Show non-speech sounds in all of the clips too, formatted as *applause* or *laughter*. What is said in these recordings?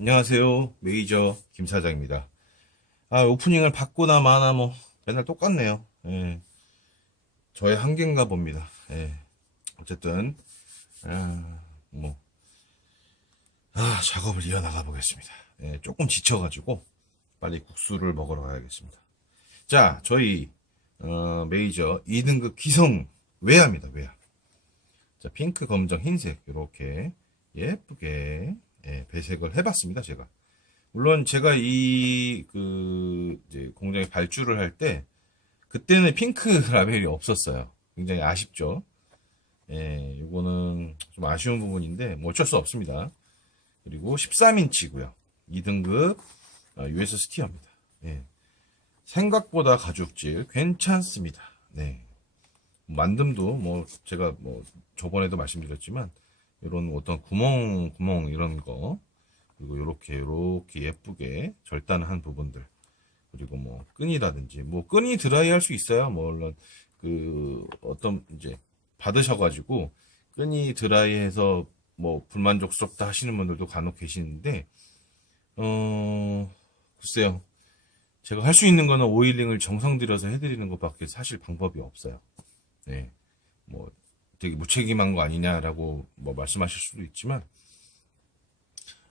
안녕하세요. 메이저 김 사장입니다. 아, 오프닝을 받고나 마나 뭐 맨날 똑같네요. 예. 저의 한계인가 봅니다. 예. 어쨌든 아, 뭐 아, 작업을 이어나가 보겠습니다. 예, 조금 지쳐가지고 빨리 국수를 먹으러 가야겠습니다. 자, 저희 어, 메이저 2등급 기성 외야입니다. 외야. 자, 핑크, 검정, 흰색 이렇게 예쁘게 예, 배색을 해봤습니다. 제가 물론 제가 이 그 이제 공장에 발주를 할 때 그때는 핑크 *laughs* 라벨이 없었어요. 굉장히 아쉽죠. 예, 요거는 좀 아쉬운 부분인데 뭐 어쩔 수 없습니다. 그리고 13인치고요. 2등급 US 스티어입니다. 예. 생각보다 가죽질 괜찮습니다. 네. 만듦도 뭐 제가 뭐 저번에도 말씀드렸지만 이런 어떤 구멍 구멍 이런 거 그리고 이렇게 이렇게 예쁘게 절단한 부분들 그리고 뭐 끈이라든지 뭐 끈이 드라이 할 수 있어요. 뭐 물론 그 어떤 이제 받으셔가지고 끈이 드라이해서 뭐 불만족스럽다 하시는 분들도 간혹 계시는데 어 글쎄요 제가 할 수 있는 거는 오일링을 정성 들여서 해드리는 것밖에 사실 방법이 없어요. 네. 뭐 되게 무책임한 거 아니냐라고 뭐 말씀하실 수도 있지만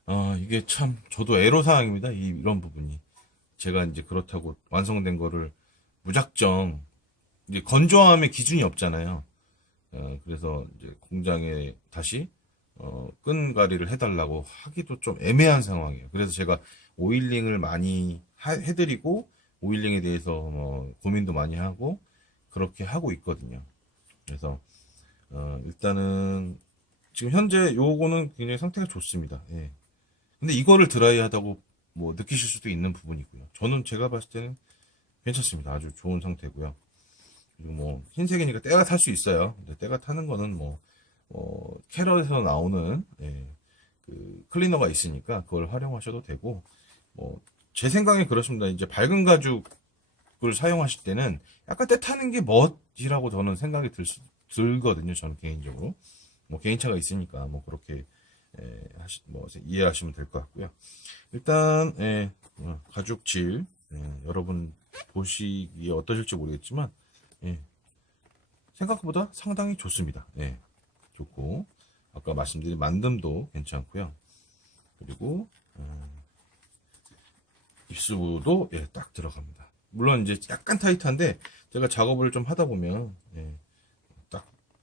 아 이게 참 저도 애로사항입니다. 이, 이런 부분이 제가 이제 그렇다고 완성된 거를 무작정 이제 건조함의 기준이 없잖아요. 어, 그래서 이제 공장에 다시 어, 끈가리를 해달라고 하기도 좀 애매한 상황이에요. 그래서 제가 오일링을 많이 하- 해드리고 오일링에 대해서 뭐 고민도 많이 하고 그렇게 하고 있거든요. 그래서 어, 일단은 지금 현재 요거는 굉장히 상태가 좋습니다. 예. 근데 이거를 드라이하다고 뭐 느끼실 수도 있는 부분이고요. 저는 제가 봤을 때는 괜찮습니다. 아주 좋은 상태고요. 그리고 뭐 흰색이니까 때가 탈 수 있어요. 근데 때가 타는 거는 뭐 어, 캐럿에서 나오는 예, 그 클리너가 있으니까 그걸 활용하셔도 되고 뭐 제 생각에 그렇습니다. 이제 밝은 가죽을 사용하실 때는 약간 때 타는 게 멋이라고 저는 생각이 들, 수- 들거든요. 저는 개인적으로 뭐 개인차가 있으니까 뭐 그렇게 예, 하시, 뭐 이해하시면 될 것 같고요. 일단 예, 어, 가죽질 예, 여러분 보시기에 어떠실지 모르겠지만 예, 생각보다 상당히 좋습니다. 예, 좋고 아까 말씀드린 만듦도 괜찮고요. 그리고 어, 입수도 예, 딱 들어갑니다. 물론 이제 약간 타이트한데 제가 작업을 좀 하다 보면 예, 딱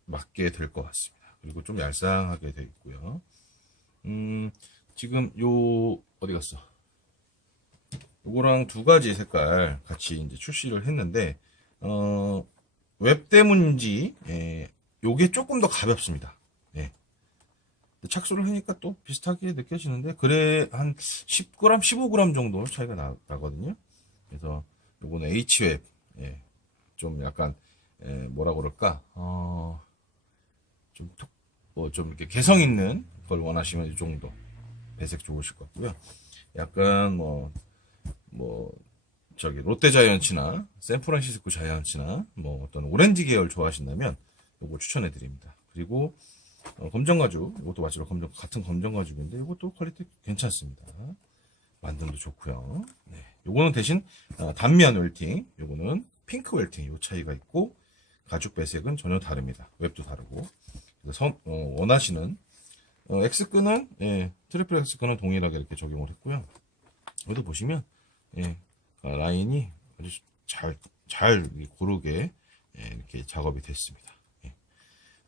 맞게 될 것 같습니다. 그리고 좀 얄쌍하게 되어 있고요. 음, 지금 요 어디 갔어? 요거랑 두 가지 색깔 같이 이제 출시를 했는데 어, 웹 때문인지 예, 요게 조금 더 가볍습니다. 예. 착수를 하니까 또 비슷하게 느껴지는데 그래 한 10g, 15g 정도 차이가 나, 나거든요. 그래서 요거는 H웹 예. 좀 약간 예, 뭐라 그럴까 어, 좀 톡, 뭐 좀 이렇게 개성 있는 걸 원하시면 이 정도 배색 좋으실 것 같고요. 약간 뭐 뭐 저기 롯데 자이언츠나 샌프란시스코 자이언츠나 뭐 어떤 오렌지 계열 좋아하신다면 요거 추천해 드립니다. 그리고 어, 검정 가죽 이것도 마찬가지로 검정 같은 검정 가죽인데 이것도 퀄리티 괜찮습니다. 만듦도 좋고요. 네. 요거는 대신 어, 단면 웰팅, 요거는 핑크 웰팅 요 차이가 있고 가죽 배색은 전혀 다릅니다. 웹도 다르고 선- 어, 원하시는 어, X끈은 예, 트리플 X끈은 동일하게 이렇게 적용을 했고요. 여기도 보시면 예, 아, 라인이 아주 잘, 잘 고르게 예, 이렇게 작업이 됐습니다. 예.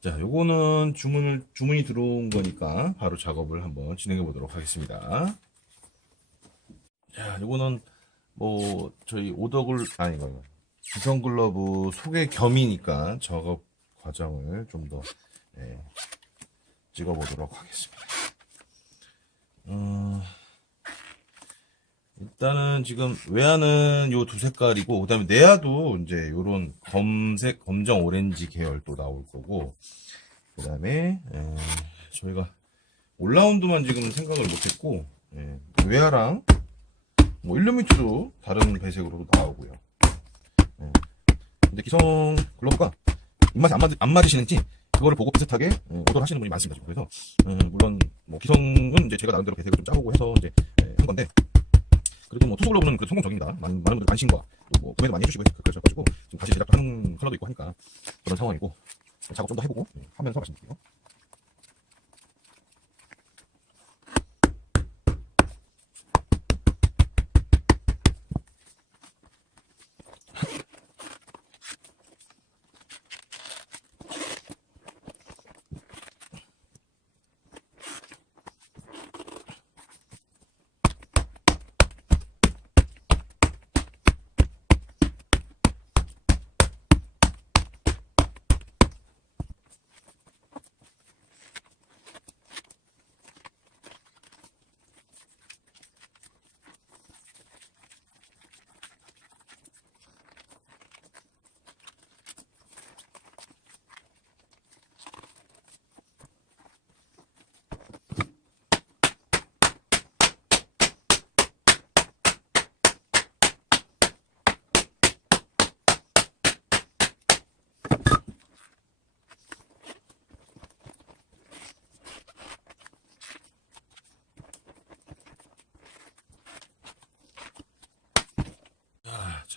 자, 요거는 주문을, 주문이 들어온 거니까 바로 작업을 한번 진행해 보도록 하겠습니다. 자, 요거는 뭐, 저희 오더글, 아니, 이거, 기성 글러브 소개 겸이니까 작업 과정을 좀 더, 예, 찍어보도록 하겠습니다. 어, 일단은 지금 외야는 요 두 색깔이고 그다음에 내야도 이제 요런 검색 검정 오렌지 계열도 나올 거고 그다음에 에, 저희가 올라운드만 지금 생각을 못했고 예, 외야랑 뭐 일루미트도 다른 배색으로도 나오고요. 예. 근데 기성 글러브가 입맛에 안, 맞, 안 맞으시는지 그거를 보고 비슷하게 어, 오더를 하시는 분이 많습니다. 지금. 그래서 어, 물론 뭐 기성은 이제 제가 나름대로 배색을 좀 짜보고 해서 이제 예, 한 건데 그래도 뭐 투솔로브는 그 성공적입니다. 많은, 많은 분들 관심과 또뭐 구매도 많이 해주시고 그러셔가지고 지금 다시 제작도 하는 컬러도 있고 하니까 그런 상황이고 작업 좀 더 해보고 예, 하면서 말씀드릴게요.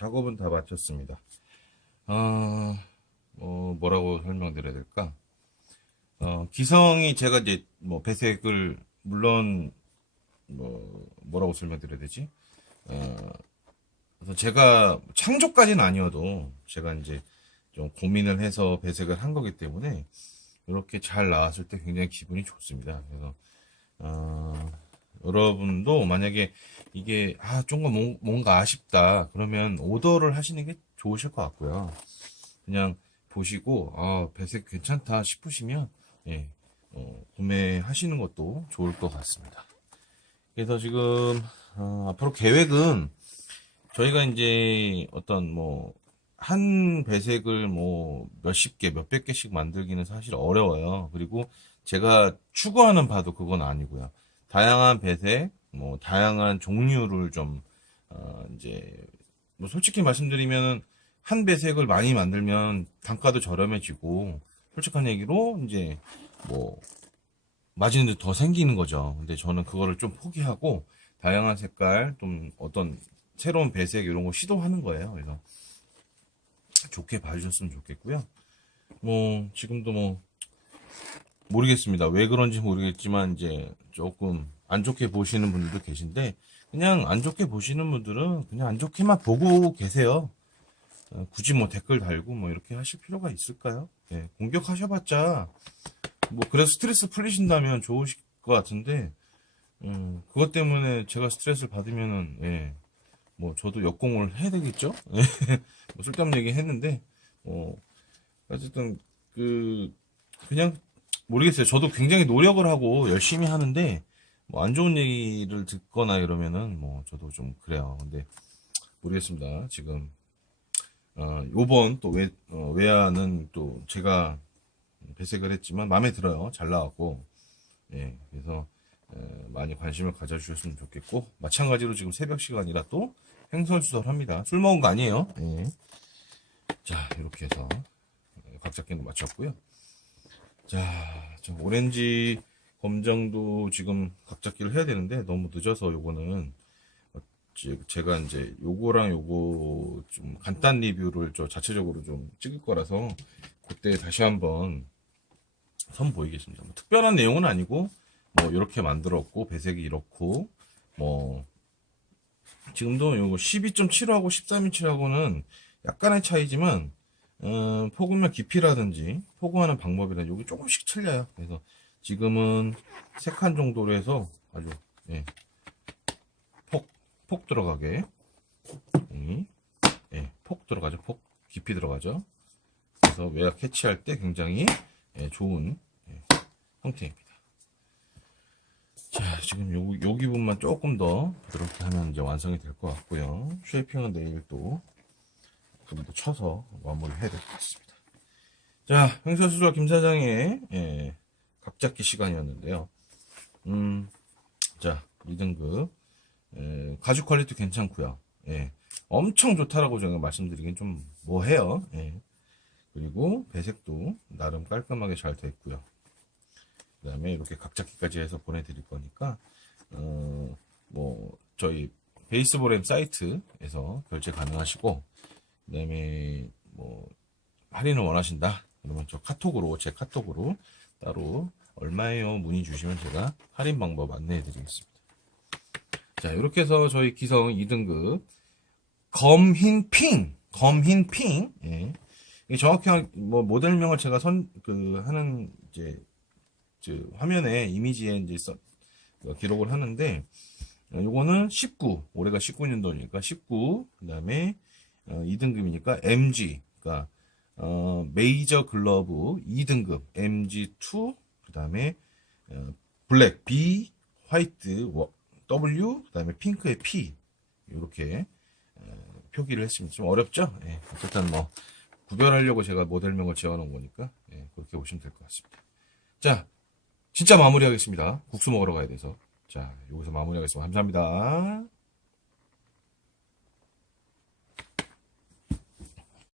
작업은 다 마쳤습니다. 어, 뭐, 뭐라고 설명드려야 될까? 어, 기성이 제가 이제 뭐 배색을 물론 뭐 뭐라고 설명드려야 되지? 어, 그래서 제가 창조까지는 아니어도 제가 이제 좀 고민을 해서 배색을 한 거기 때문에 이렇게 잘 나왔을 때 굉장히 기분이 좋습니다. 그래서 어, 여러분도 만약에 이게 아 조금 뭔- 뭔가 아쉽다 그러면 오더를 하시는 게 좋으실 것 같고요. 그냥 보시고 아 배색 괜찮다 싶으시면 예, 어, 구매하시는 것도 좋을 것 같습니다. 그래서 지금 어, 앞으로 계획은 저희가 이제 어떤 뭐 한 배색을 뭐 몇십 개, 몇백 개씩 만들기는 사실 어려워요. 그리고 제가 추구하는 바도 그건 아니고요. 다양한 배색, 뭐 다양한 종류를 좀 어, 이제 뭐 솔직히 말씀드리면 한 배색을 많이 만들면 단가도 저렴해지고 솔직한 얘기로 이제 뭐 마진도 더 생기는 거죠. 근데 저는 그거를 좀 포기하고 다양한 색깔, 좀 어떤 새로운 배색 이런 거 시도하는 거예요. 그래서 좋게 봐주셨으면 좋겠고요. 뭐 지금도 뭐 모르겠습니다. 왜 그런지 모르겠지만 이제 조금 안 좋게 보시는 분들도 계신데 그냥 안 좋게 보시는 분들은 그냥 안 좋게만 보고 계세요. 어, 굳이 뭐 댓글 달고 뭐 이렇게 하실 필요가 있을까요? 예, 공격하셔봤자 뭐 그래서 스트레스 풀리신다면 좋으실 것 같은데 음, 그것 때문에 제가 스트레스를 받으면은 예, 뭐 저도 역공을 해야 되겠죠? *laughs* 예, 뭐 쓸데없는 얘기 했는데 어, 어쨌든 그 그냥 모르겠어요. 저도 굉장히 노력을 하고 열심히 하는데 뭐 안 좋은 얘기를 듣거나 이러면은 뭐 저도 좀 그래요. 근데 모르겠습니다. 지금 어, 요번 또 외, 어, 외야는 또 제가 배색을 했지만 마음에 들어요. 잘 나왔고 예, 그래서 에, 많이 관심을 가져주셨으면 좋겠고 마찬가지로 지금 새벽 시간이라 또 횡설수설합니다. 술 먹은 거 아니에요. 예. 자 이렇게 해서 각 잡기는 마쳤고요. 자, 저 오렌지 검정도 지금 각잡기를 해야 되는데 너무 늦어서 요거는 어, 제- 제가 이제 요거랑 요거 좀 간단 리뷰를 저 자체적으로 좀 찍을 거라서 그때 다시 한번 선보이겠습니다. 뭐 특별한 내용은 아니고 뭐 이렇게 만들었고 배색이 이렇고 뭐 지금도 요거 12.75하고 13인치하고는 약간의 차이지만 어, 포구면 깊이라든지 포구하는 방법이라든지 여기 조금씩 틀려요. 그래서 지금은 세 칸 정도로 해서 아주 예, 폭, 폭 들어가게 음, 예, 폭 들어가죠. 폭 깊이 들어가죠. 그래서 외야 캐치할 때 굉장히 예, 좋은 예, 형태입니다. 자, 지금 요, 요 기분만 조금 더 부드럽게 하면 이제 완성이 될 것 같고요. 쉐이핑은 내일 또 좀 더 쳐서 마무리를 해야 될 것 같습니다. 자, 행사수사 김 사장의 예, 각잡기 시간이었는데요. 음, 자, 2등급 예, 가죽 퀄리티 괜찮고요. 예, 엄청 좋다라고 제가 말씀드리긴 좀 뭐해요. 예. 그리고 배색도 나름 깔끔하게 잘 됐고요. 그 다음에 이렇게 각잡기까지 해서 보내드릴 거니까, 어, 뭐, 저희 베이스볼엠 사이트에서 결제 가능하시고, 그 다음에 뭐, 할인을 원하신다? 그러면 저 카톡으로, 제 카톡으로 따로 얼마예요? 문의 주시면 제가 할인 방법 안내해 드리겠습니다. 자, 이렇게 해서 저희 기성 2등급 검흰핑, 검흰핑, 예. 정확히 한- 뭐 모델명을 제가 선 그 하는 이제 저 화면에 이미지에 이제 써, 어, 기록을 하는데 어, 요거는 19 올해가 19년도니까 19 그다음에 어, 2등급이니까 MG 그러니까 어, 메이저 글러브 2등급 MG2 그 다음에 어, 블랙 B 화이트 워- W 그 다음에 핑크의 P 이렇게 어, 표기를 했습니다. 좀 어렵죠? 예, 어쨌든 뭐 구별하려고 제가 모델명을 지어놓은 거니까 예, 그렇게 보시면 될 것 같습니다. 자, 진짜 마무리하겠습니다. 국수 먹으러 가야 돼서. 자, 여기서 마무리하겠습니다. 감사합니다.